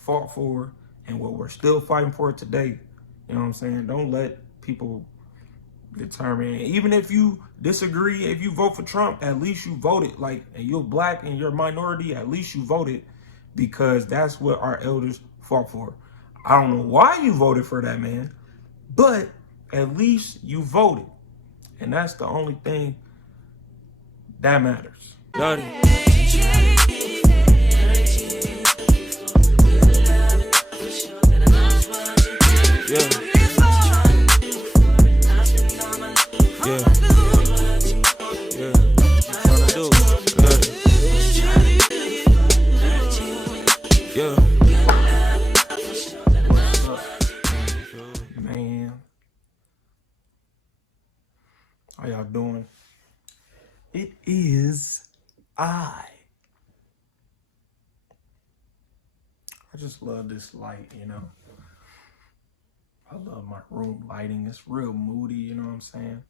fought for and what we're still fighting for today. You know what I'm saying? Don't let people determine. Even if you disagree, if you vote for Trump, at least you voted. Like, and you're black and you're a minority, at least you voted, because that's what our elders fought for. I don't know why you voted for that man, but at least you voted. And that's the only thing that matters. LaDi. Yeah. Man, how y'all doing? It is I just love this light, you know. I love my room lighting. It's real moody, you know what I'm saying?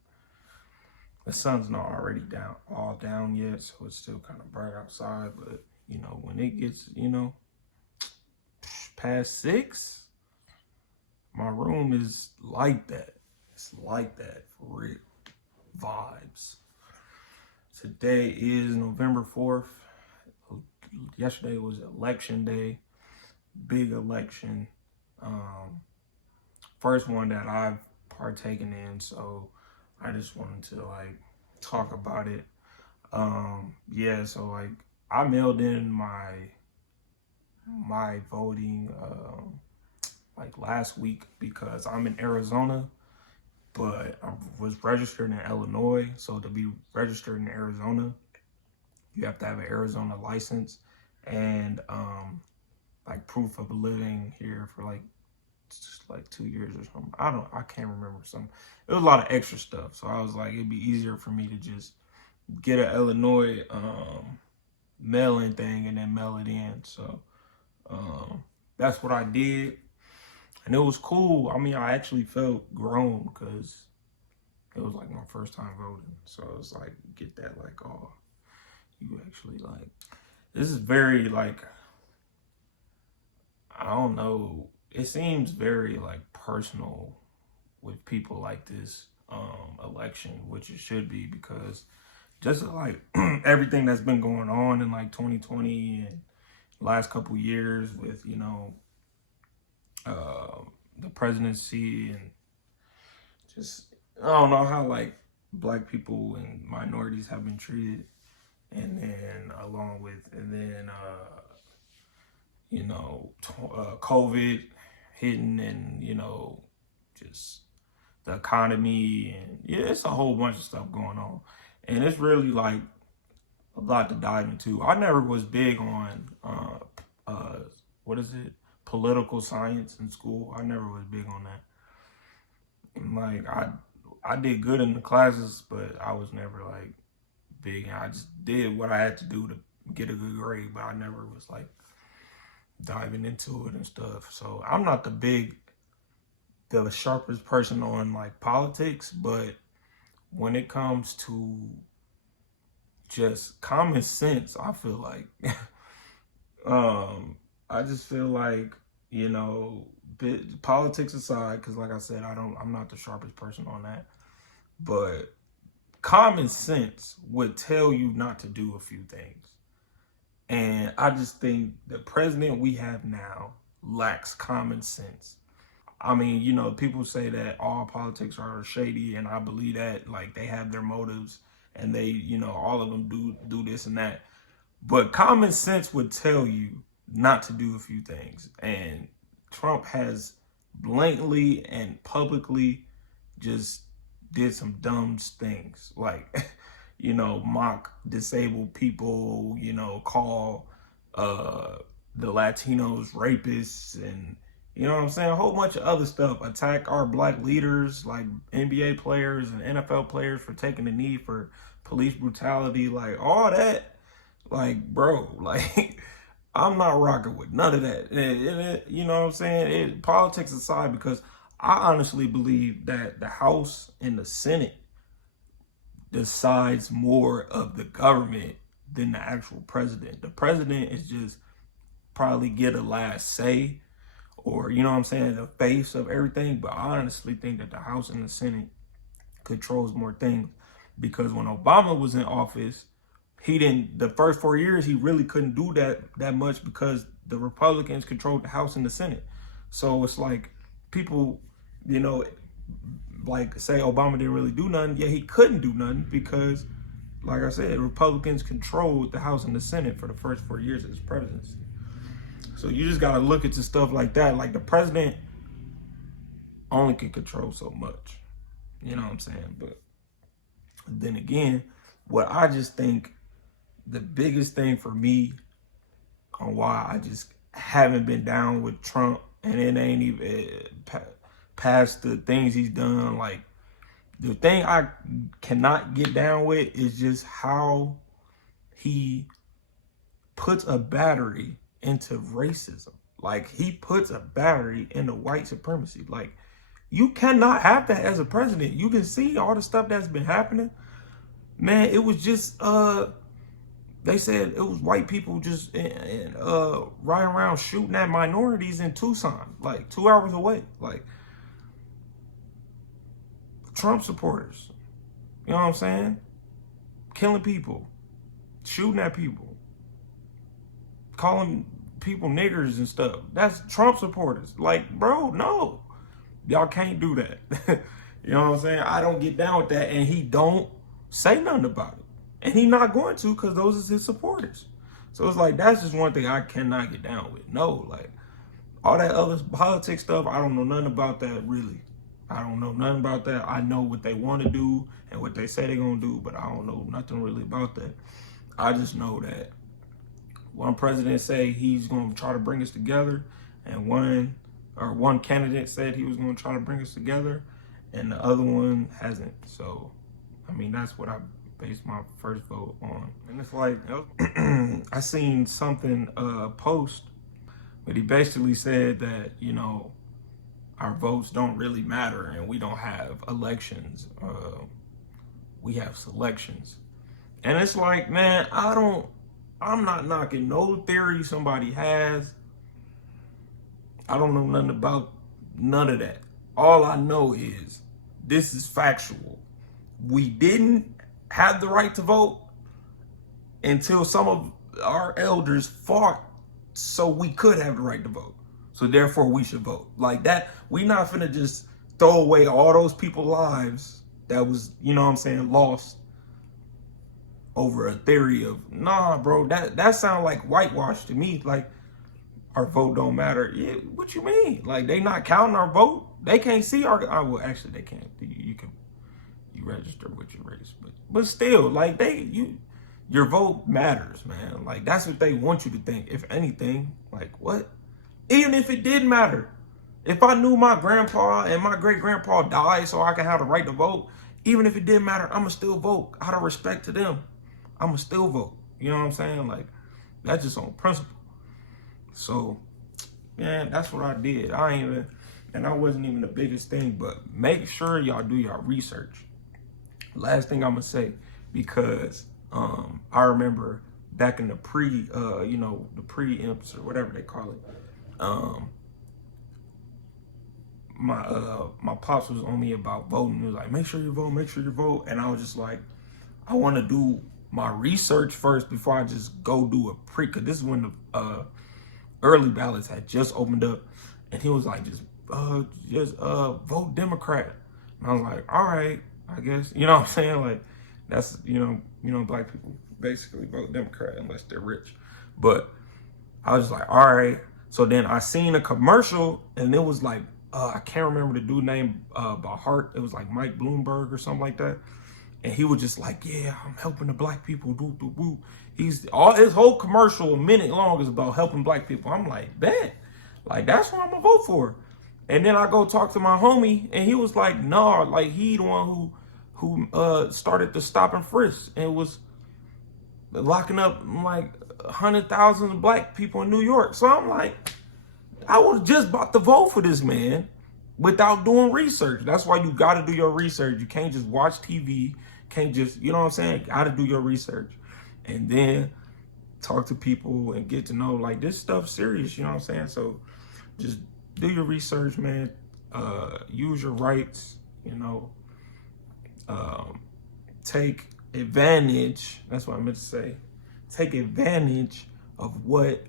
The sun's not already all down yet, so it's still kind of bright outside. But, you know, when it gets, you know, past 6, my room is like that. It's like that for real. Vibes. Today is November 4th. Yesterday was election day. Big election. First one that I've partaken in, so I just wanted to like talk about it. Yeah, so like I mailed in my voting like last week because I'm in Arizona, but I was registered in Illinois. So to be registered in Arizona, you have to have an Arizona license and like proof of living here for like just like 2 years or something. I can't remember something. It was a lot of extra stuff. So I was like, it'd be easier for me to just get an Illinois mail-in thing and then mail it in. So that's what I did. And it was cool. I mean, I actually felt grown because it was like my first time voting. So it's like, get that like, oh, you actually like, this is very like, I don't know. It seems very like personal with people like this election, which it should be, because just like everything that's been going on in like 2020 and last couple years with, you know, the presidency, and just, I don't know how like black people and minorities have been treated. And then along with, and then, you know, COVID hitting, and, you know, just the economy, and yeah, it's a whole bunch of stuff going on. And it's really like a lot to dive into. I never was big on, what is it? Political science in school. I never was big on that. And like, I did good in the classes, but I was never like big. I just did what I had to do to get a good grade, but I never was like diving into it and stuff. So I'm not the sharpest person on like politics, but when it comes to just common sense, I feel like I just feel like, you know, politics aside, because like I said, I'm not the sharpest person on that, but common sense would tell you not to do a few things. And I just think the president we have now lacks common sense. I mean, you know, people say that all politics are shady, and I believe that, like, they have their motives, and they, you know, all of them do this and that. But common sense would tell you not to do a few things. And Trump has blatantly and publicly just did some dumb things, like, you know, mock disabled people, you know, call the Latinos rapists, and, you know what I'm saying, a whole bunch of other stuff, attack our black leaders, like NBA players and NFL players for taking the knee for police brutality, like all that. Like, bro, like, I'm not rocking with none of that. You know what I'm saying? Politics aside, because I honestly believe that the House and the Senate decides more of the government than the actual president. The president is just probably get a last say, or, you know what I'm saying, the face of everything. But I honestly think that the House and the Senate controls more things, because when Obama was in office, he didn't, the first 4 years, he really couldn't do that much because the Republicans controlled the House and the Senate. So it's like people, you know, like say Obama didn't really do nothing. Yeah, he couldn't do nothing because, like I said, Republicans controlled the House and the Senate for the first 4 years of his presidency. So you just got to look into stuff like that. Like, the president only can control so much. You know what I'm saying? But then again, what I just think the biggest thing for me on why I just haven't been down with Trump, and it ain't even past the things he's done. Like, the thing I cannot get down with is just how he puts a battery into racism. Like, he puts a battery into white supremacy. Like, you cannot have that as a president. You can see all the stuff that's been happening. Man, it was just, they said it was white people just riding around shooting at minorities in Tucson, like 2 hours away. Like, Trump supporters, you know what I'm saying? Killing people, shooting at people, calling people niggers and stuff. That's Trump supporters. Like, bro, no. Y'all can't do that. You know what I'm saying? I don't get down with that, and he don't say nothing about it. And he not going to, because those is his supporters. So it's like, that's just one thing I cannot get down with. No, like, all that other politics stuff, I don't know nothing about that, really. I don't know nothing about that. I know what they want to do and what they say they're going to do, but I don't know nothing really about that. I just know that one president say he's going to try to bring us together, and one candidate said he was going to try to bring us together, and the other one hasn't. So, I mean, that's what I based my first vote on. And it's like, I seen something post, but he basically said that, you know, our votes don't really matter, and we don't have elections. We have selections. And it's like, man, I'm not knocking no theory somebody has. I don't know nothing about none of that. All I know is this is factual. We didn't have the right to vote until some of our elders fought so we could have the right to vote. So therefore we should vote. Like that, we not finna just throw away all those people's lives that was, you know what I'm saying, lost over a theory of, nah, bro, that sound like whitewash to me. Like, our vote don't matter. Yeah, what you mean? Like, they not counting our vote? They can't see our, well, actually they can't. You register with your race, but still, like, your vote matters, man. Like, that's what they want you to think. If anything, like, what? Even if it did matter, if I knew my grandpa and my great grandpa died so I can have the right to vote, even if it didn't matter, I'ma still vote out of respect to them. I'ma still vote. You know what I'm saying? Like, that's just on principle. So, man, that's what I did. And I wasn't even the biggest thing, but make sure y'all do your research. Last thing I'm gonna say, because I remember back in the the pre-imps or whatever they call it, my pops was on me about voting. He was like, make sure you vote. And I was just like, I want to do my research first before I just go do a because this is when the early ballots had just opened up. And he was like, just vote Democrat. And I was like, all right, I guess. You know what I'm saying? Like, that's, you know, black people basically vote Democrat unless they're rich. But I was just like, all right. So then I seen a commercial, and it was like, I can't remember the dude name by heart. It was like Mike Bloomberg or something like that. And he was just like, yeah, I'm helping the black people. His whole commercial, a minute long, is about helping black people. I'm like, bet. Like, that's what I'm gonna vote for. And then I go talk to my homie, and he was like, nah, like, he the one who started the stop and frisk and was locking up like 100,000 black people in New York. So I'm like, I was just about to vote for this man without doing research. That's why you got to do your research. You can't just watch TV. Can't just, you know what I'm saying? Got to do your research. And then talk to people and get to know, like, this stuff serious, you know what I'm saying? So just do your research, man. Use your rights, you know. Take advantage, that's what I meant to say. Take advantage of what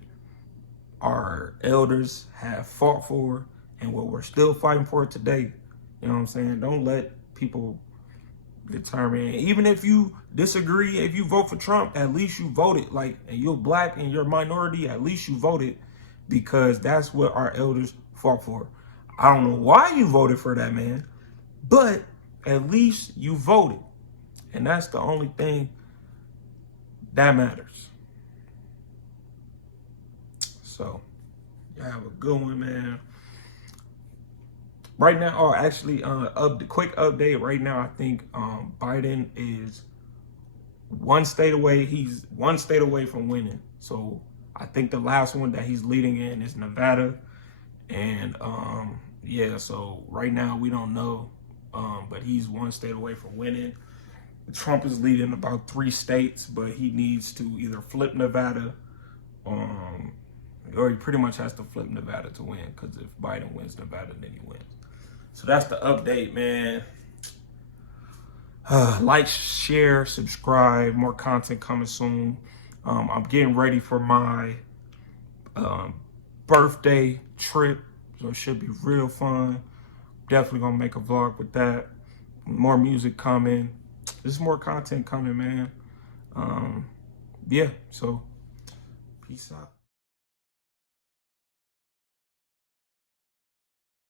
our elders have fought for and what we're still fighting for today. You know what I'm saying? Don't let people determine. Even if you disagree, if you vote for Trump, at least you voted. Like, and you're black and you're a minority, at least you voted, because that's what our elders fought for. I don't know why you voted for that man, but at least you voted. And that's the only thing that matters. So, you have a good one, man. Right now, oh, actually, the quick update. Right now, I think Biden is one state away. He's one state away from winning. So I think the last one that he's leading in is Nevada. And yeah, so right now we don't know, but he's one state away from winning. Trump is leading about 3 states, but he needs to either flip Nevada, or he pretty much has to flip Nevada to win, because if Biden wins Nevada, then he wins. So that's the update, man. Like, share, subscribe. More content coming soon. I'm getting ready for my birthday trip, so it should be real fun. Definitely gonna make a vlog with that. More music coming. There's more content coming, man. Yeah, so peace out.